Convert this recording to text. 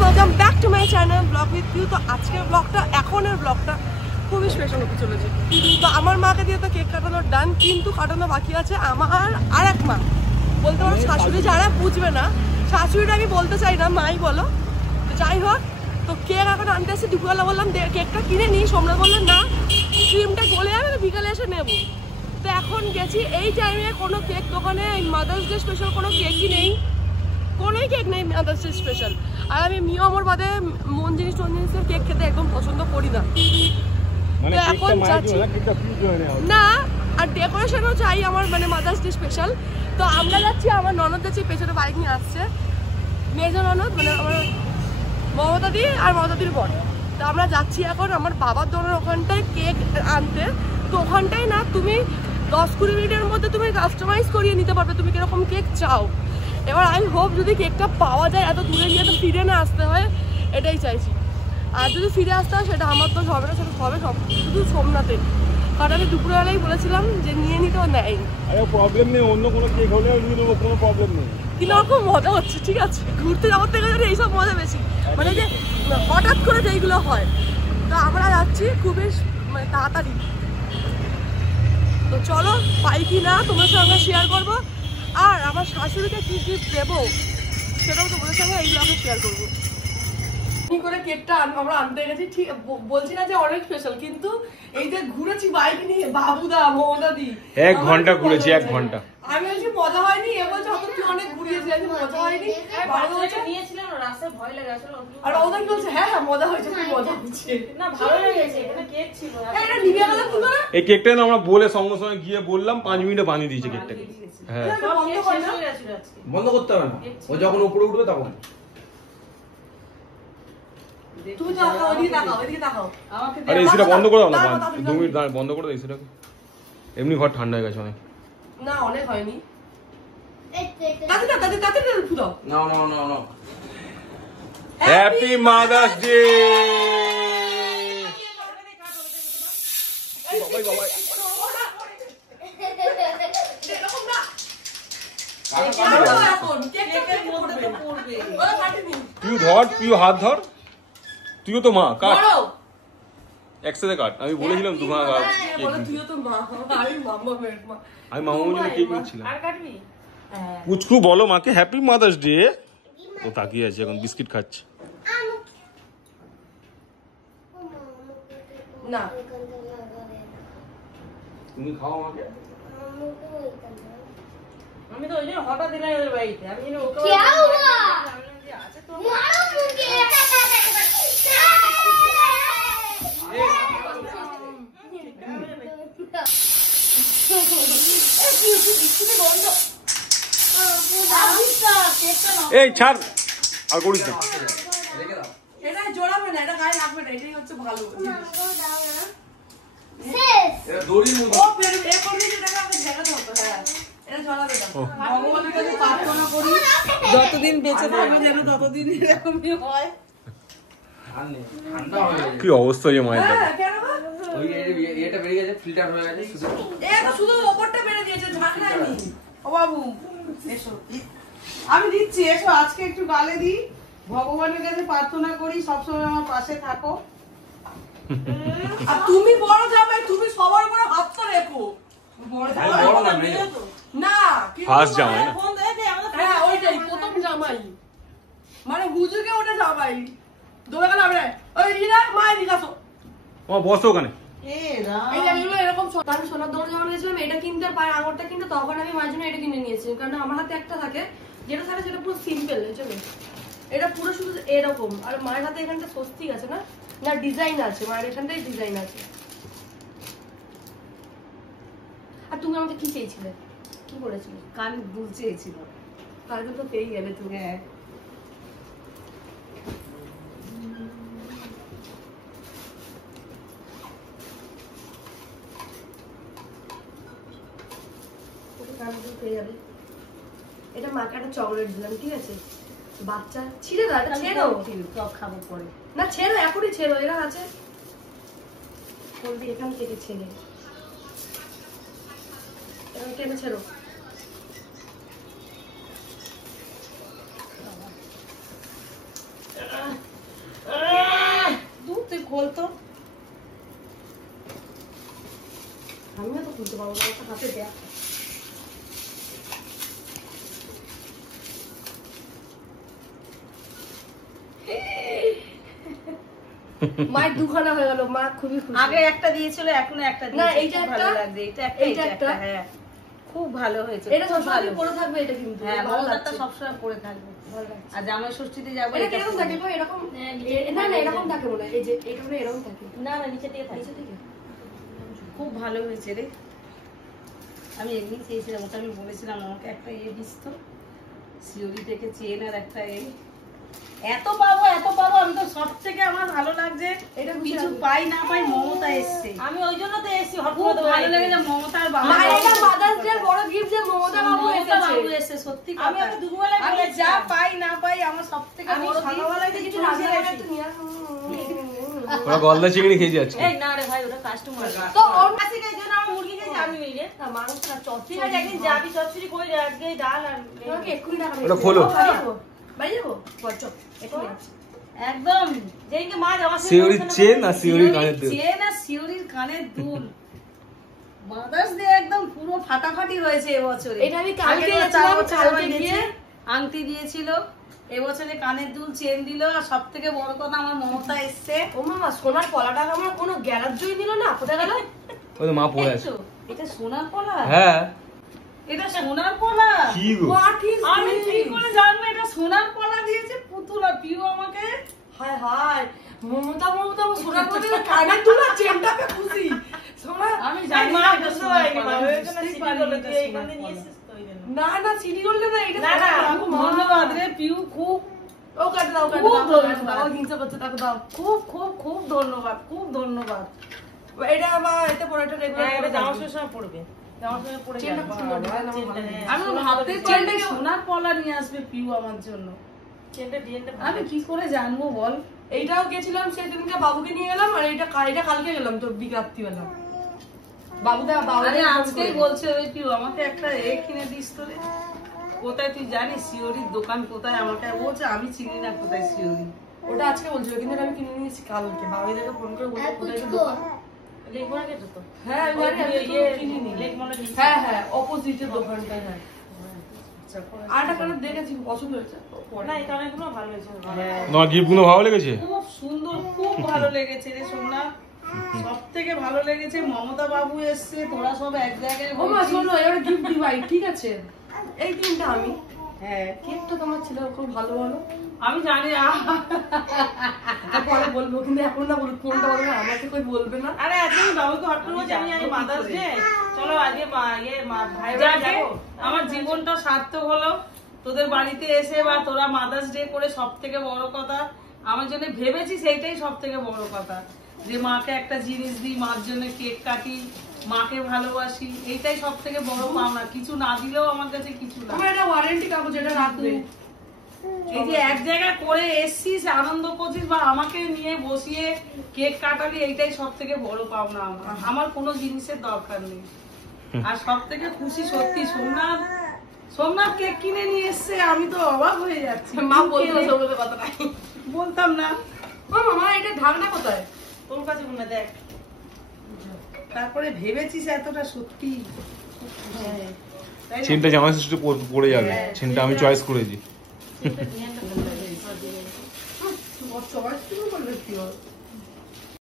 Welcome back to my channel blog with you. তো আজকের ব্লগটা এখনের ব্লগটা খুবই স্পেশাল হতে চলেছে। তো আমার মাকে দিয়ে তো কেক কাটানোর ডান, কিন্তু কাটানো বাকি আছে আমার আর এক মা, বলতে পারো শাশুড়ি, যারা বুঝবে না শাশুড়িটা আমি বলতে চাই না, মাই বলো। তো যাই হোক, তো কেক এখন আনতে এসে দুপুরবেলা বললাম কেকটা কিনে নিই, সোমরা বললেন না ক্রিমটা গলে যাবে, তো বিকালে এসে নেবো। তো এখন গেছি এই টাইমে কোনো কেক দোকানে মাদার্স ডে স্পেশাল কোনো কেকই নেই, কোনোই কেক নেই মাদার্স ডে স্পেশাল। আর আমি মিয়মর বাদে মন জিনিসের কেক খেতে একদম পছন্দ করি না। তো এখন যাচ্ছি না, আর ডেকোরেশনও চাই আমার, মানে মাদার্স ডে স্পেশাল। তো আমরা যাচ্ছি, আমার ননদ যাচ্ছি, পেছনে বাইক নিয়ে আসছে, মেজো ননদ, মানে আমার মমতাদি আর মমতাদির বর। তো আমরা যাচ্ছি এখন আমার বাবার দোকানের ওখানটায় কেক আনতে। তো ওখানটায় না তুমি 10-20 মিনিটের মধ্যে তুমি কাস্টমাইজ করিয়ে নিতে পারবে তুমি কিরকম কেক চাও। এবার আই হোপ যদি কেকটা পাওয়া যায়, এত দূরে গিয়ে তো ফিরে না আসতে হয়, এটাই চাইছি। আর যদি ফিরে আসতে হয় সেটা আমার তো হবে না, সেটা হবে সব শুধু সোমনাথে। কারণ আমি দুপুরবেলায় বলেছিলাম যে নিয়ে নিতেও নেয়নি। আরে প্রবলেম নেই, অন্য কোনো কেক হলেও নিয়ে নেবো, কোনো প্রবলেম নেই। কিরকম মজা হচ্ছে, ঠিক আছে, ঘুরতে যাওয়ার থেকে যদি এইসব মজা বেশি, মানে যে হঠাৎ করে যেইগুলো হয়। তো আমরা যাচ্ছি খুবই মানে তাড়াতাড়ি। তো চলো, পাই কি না তোমার সঙ্গে শেয়ার করবো, আর আমার শাশুড়িকে কি গিফট দেবো সেটাও তোমাদের সঙ্গে এইগুলো আমি শেয়ার করবো। কি করে কেকটা আমরা আনতে গেছি, ঠিক বলছি না যে অনেক স্পেশাল, কিন্তু এই যে ঘুরেছি বাইক নিয়ে, বাবুদা মমতাদি 1 ঘন্টা ঘুরেছি, 1 ঘন্টা। আমি বলছি মজা হয়নি, এ বলছে হয়তো তুই অনেক ঘুরিয়েছিস, আমি মজা হয়নি, নিয়েছিলাম রাস্তায় ভয় লাগে আসলে। আর ওদের কি বলছে হ্যাঁ হ্যাঁ মজা হয়েছে, খুব মজা হচ্ছে, না ভালো লেগেছে, এখানে কেক ছিল। এটা নিভে গেল কি করে? এই কেকটা না আমরা বলে সঙ্গে সঙ্গে গিয়ে বললাম, 5 মিনিটে বানিয়ে দিয়েছে কেকটাকে। হ্যাঁ, বন্ধ করতে হবে না, ও যখন উপরে উঠবে তখন। তুমি তাকাও, এদিকে তাকাও, এদিকে তাকাও। আরে এসিটা বন্ধ করে দাও না, 2 মিনিট দাঁড়া, বন্ধ করে দাও এসিটাকে। এমনি ঘর ঠান্ডা হয়ে গেছে অনেক। না অনেক হয়নি, তাতে ফুটাও। নাও নাও নাও নাও। Happy mother's day. Babai Babai, এরকম না, এখন কেকের মধ্যে তো পড়বে, ওরা কাটেনি। তুই ধর, তুই হাত ধর, তুইও তো মা, কাট বড় একসাথে কাট। আমি বলেছিলাম তুমি কাট, বলে তুইও তো মা, আমি মাম্মা মেয়ের মা, আমি মামার জন্য কেক নিচ্ছিলাম। আর কাটবি? পুচকু বলো মাকে হ্যাপি মাদার্স ডে। ও তাকিয়ে আছে এখন, বিস্কিট খাচ্ছে। না তুমি খাও আমাকে। আমি তো ওই জন্য হঠাৎ দিলাম ওদের বাড়িতে, আমি যেন ওকে আছে তো এই ছাড়, আর করিস না। রেখে দাও। এটা জোড়াবে না, এটা গায়ে লাগবে না, এটাই হচ্ছে ভালো। এটা দড়ির মতো। ও বের এ করে দিলে এটাকে আমাকে ঝেড়াতে হতো। হ্যাঁ, এটা জোড়াবে না। ভগবানের কাছে প্রার্থনা করি যতদিন বেঁচে থাকবে যেন ততদিন এরকমই হয়। আর নেই, ঠান্ডা হয়ে গেছে। কি অবস্থা যে মায়ের দেখো। হ্যাঁ, কেন গো? ওই এটা বেরিয়ে গেছে, ফিল্টার হয়ে গেছে শুধু। এ তো শুধু ওপরটা বেড়ে দিয়েছে, ঝাঁকড়ায়নি। ও বাবু এসো, আমি দিচ্ছি, এসো আজকে একটু গালে দিই, ভগবানের কাছে প্রার্থনা করি সবসময় আমার পাশে থাকো। আর তুমি বড় জামাই, তুমি সবার উপরে হাতটা রেখো। বড় না মেয়ে। না কিন্তু First জামাই না? ফোন দেখে আমাদের, হ্যাঁ ওইটাই প্রথম জামাই, মানে হুজুরকে ওটা জামাই দোবে গেল। আমরা ওই রিনা মাই দিলাসো, ও বসো ওখানে। এই জায়গাগুলো এরকম। আমি সোনার দোকানে যখন গেছিলাম এটা কিনতে আর পায়ের আঙুরটা কিনতে, তখন আমি মায়ের জন্য এটা কিনে নিয়েছি, কারণ আমার হাতে একটা থাকে যেটা থাকে সেটা পুরো সিম্পল, এটা পুরো শুধু এরকম। আর মায়ের হাতে এখানটা স্বস্তিক আছে না, না ডিজাইন আছে, মায়ের এখানটাই ডিজাইন আছে। আর তুমি আমাকে কি চেয়েছিলে, কি বলেছিলে? কান দুল চেয়েছিল, কালকে তো পেয়ে গেলে তুমি। হ্যাঁ এটা মাকে একটা চকলেট দিলাম, ঠিক আছে? বাচ্চা ছিঁড়ে দাও, এটা ছেড়ো, সব খাবো পরে। না ছেড়ো, এখনই ছেড়ো, এরা আছে বলবি এখান থেকে ছেড়ে, এখান থেকে ছেড়ো। তো আমিও তো খুলতে পারবো না, একটা হাতে দেয়া। মায়ের দুখানা হয়ে গেল, মা খুবই খুশি। আগে একটা দিয়েছিল, এখনো একটা না, দিয়েছে। এইটা খুব ভালো একটা, লাগছে, এটা একটা, এইটা এটা একটা, একটা। হ্যাঁ খুব ভালো হয়েছে, এটা খুব সবসময় ভালো। পরে থাকবে, এটা কিন্তু হ্যাঁ, ভালো মমতারটা লাগছে। সবসময় পরে থাকবে। ভালো লাগছে। আর জামাই ষষ্ঠীতে যাবো, এটা এটা কিরকম থাকে গো? এরকম না না এরকম থাকে মনে হয়, এই যে এটা মনে হয় এরকম থাকে। না না নিচে দিয়ে থাকে। নিচে থেকে খুব ভালো হয়েছে রে। আমি এমনি চেয়েছিলাম, ওটা আমি বলেছিলাম আমাকে একটা দিস তো, সিওরি থেকে চেন আর একটা এত পাবো এত পাবো। আমি তো সব থেকে আমার ভালো লাগছে, এটা কিছু পাই না পাই মমতা এসছে। আমি ওই জন্য তো এসেছি, হট খুব করে ভালো লেগেছে মমতার বাবা। মা এটা মাদার্স ডে বড় গিফট যে মমতা বাবু মমতা এসেছে। বাবু এসছে, সত্যি আমি কথা। ওকে দুপুরবেলায় আমি বলেছিলাম। যা পাই না পাই আমার সব থেকে আমি বড় সকালবেলায় gift কিছু চলে রান্না করে এসেছে। একটু নিয়ে আসো। ওরা গলদা চিংড়ি খেয়েছি আজকে। এই না রে ভাই, ওটা কাস্টমার। তো ওর আজকে এই জন্য আমার মুরগি খেয়েছি আমি রে। না মানুষ না চচ্চড়ি। ঠিক আছে, একদিন যাবি চচ্চড়ি করে যা, আজকে এই ডাল আর তোমাকে এক্ষুনি টাকা ওটা খোলো। বাড়ি যাবো বল চল এক্ষুনি যাচ্ছি। একদম যেদিনকে মা যাওয়ার সময় সিওরি বলেছিল, চেন আর সিওরির কানের দুল। চেন আর সিওরির কানের দুল। মাদার্স ডে একদম পুরো ফাটাফাটি হয়েছে এবছরে। এটা আমি কালকে আগের বার গেছিলাম, 4 বছর কালকে আবার গিয়ে গেছি, আংটি দিয়েছিল, এবছরে কানের দুল চেন দিল। আর সব থেকে বড় কথা আমার মমতা এসছে। ও মামা সোনার পলাটা আমার কোনো গ্যারাজই নিল না, কোথায় গেল? ওই তো মা পড়ে আছে। দেখছো? এটা সোনার পলা, হ্যাঁ এটা সোনার পলা। কি গো? What is আমি this? কি করে জানবো এটা সোনার পলা দিয়েছে? পুতুলা পিউ আমাকে। হায় হায় মমতা মমতা আমার সোনার পলা কানের দুল আর চেনটা পে খুশি সোনা। আমি এই জানি মা না এটা বুঝতে সোনার পারিনি, পলা। মা আমি ওই জন্য বুঝতেই সিটি পারিনি করলো, এটা তুই এইখান সোনার থেকে নিয়ে পলা। এসেছিস তো ওই জন্য। না না সিটি করলে না এটা না, না, খুব ধন্যবাদ রে পিউ, খুব ও কাট দাও কাট খুব দাও ধন্যবাদ। দাও হিংসা করছে তাকে দাও। খুব খুব খুব ধন্যবাদ, খুব ধন্যবাদ। এটা আমার এটা পড়াটা হ্যাঁ, এটা জামার রেগুলার সময় পড়বে, জামার সময় পড়ে চেনটা যাবে। খুব সুন্দর ডিজাইন আমার চেনটা, ভালো হ্যাঁ, আমি সোনার ভাবতেই পলা- পারিনি সোনার পলা নিয়ে আসবে পিউ আমার জন্য। চেনটা ডিজাইনটা ভালো। আমি কি করে জানবো বল? এইটাও গেছিলাম সেদিনকে বাবুকে নিয়ে গেলাম, আর এটা কালকে গেলাম তো রাত্রিবেলা বাবুদা আরে আজকেই বলছে ওই পিউ আমাকে একটা কিনে দিস তো রে। কোথায় তুই জানিস সিওরির দোকান কোথায়? আমাকে বলছে আমি চিনি না কোথায় সিওরি। ওটা আজকে বলছিল, কিন্তু এটা আমি কিনে নিয়েছি কালকে। বাবুদাকে ফোন করে বলবো কোথায় একটা দোকান। লেকমনে গেছো তো? হ্যাঁ আমি জানি, আমি তো কিনিনি। লেকমনে হ্যাঁ হ্যাঁ অপোজিটের দোকানটা। হ্যাঁ আর একটা কালার দেখেছি পছন্দ হয়েছে না, এই কালারগুলো ভালো হয়েছে, ভালো। হ্যাঁ তোমার গিফট গুলো ভালো লেগেছে? খুব সুন্দর, খুব ভালো লেগেছে রে সোমনাথ। সব থেকে ভালো লেগেছে মমতা বাবু এসছে, তোরা সব এক জায়গায় ও মা বলছিস। শোনো এবার গিফট দিবাই, ঠিক আছে? এই তিনটা আমি, হ্যাঁ কেকটা তোমার ছিল খুব ভালো ভালো। আমি জানি পরে বলবো, কিন্তু এখন না বলবো, কোনটা বলবে আমাকে কই বলবে না। আরে আজকে আমি বাবুকে হট করে বলছি, আমি মাদার্স ডে, চলো আজকে ভাই যাকে যাবো। আমার জীবনটা সার্থক হলো তোদের বাড়িতে এসে, বা তোরা মাদার্স ডে করে। সব থেকে বড় কথা আমার জন্য ভেবেছি, সেইটাই সব থেকে বড় কথা, যে মাকে একটা জিনিস দিই, মার জন্য কেক কাটি, মাকে ভালোবাসি, এইটাই সব থেকে বড় পাওনা। কিছু না দিলেও আমার কাছে কিছু না। আমার এটা ওয়ারেন্টি কাগজ, এটা রাখবে। এই যে এক জায়গায় করে এসছিস, আনন্দ করছিস, বা আমাকে নিয়ে বসিয়ে কেক কাটালি, এইটাই সব থেকে বড় পাওনা আমার। আমার কোনো জিনিসের দরকার নেই। আর সব থেকে খুশি সত্যি সোমনাথ, সোমনাথ কেক কিনে নিয়ে এসছে, আমি তো অবাক হয়ে যাচ্ছি। মা বলতো সবুজ কথা নাই। বলতাম না। ও মামা এটা ঢাকনা কোথায়? তোর কাছে মনে দেখ। তারপরে ভেবেছিস এতটা সত্যি। হ্যাঁ, তাই না? চেনটা জামাই ষষ্ঠী পড়ে যাবে, চেনটা আমি চয়েস করেছি। ডিজাইনটা ভালো লাগে। সবাই কি বলবে কি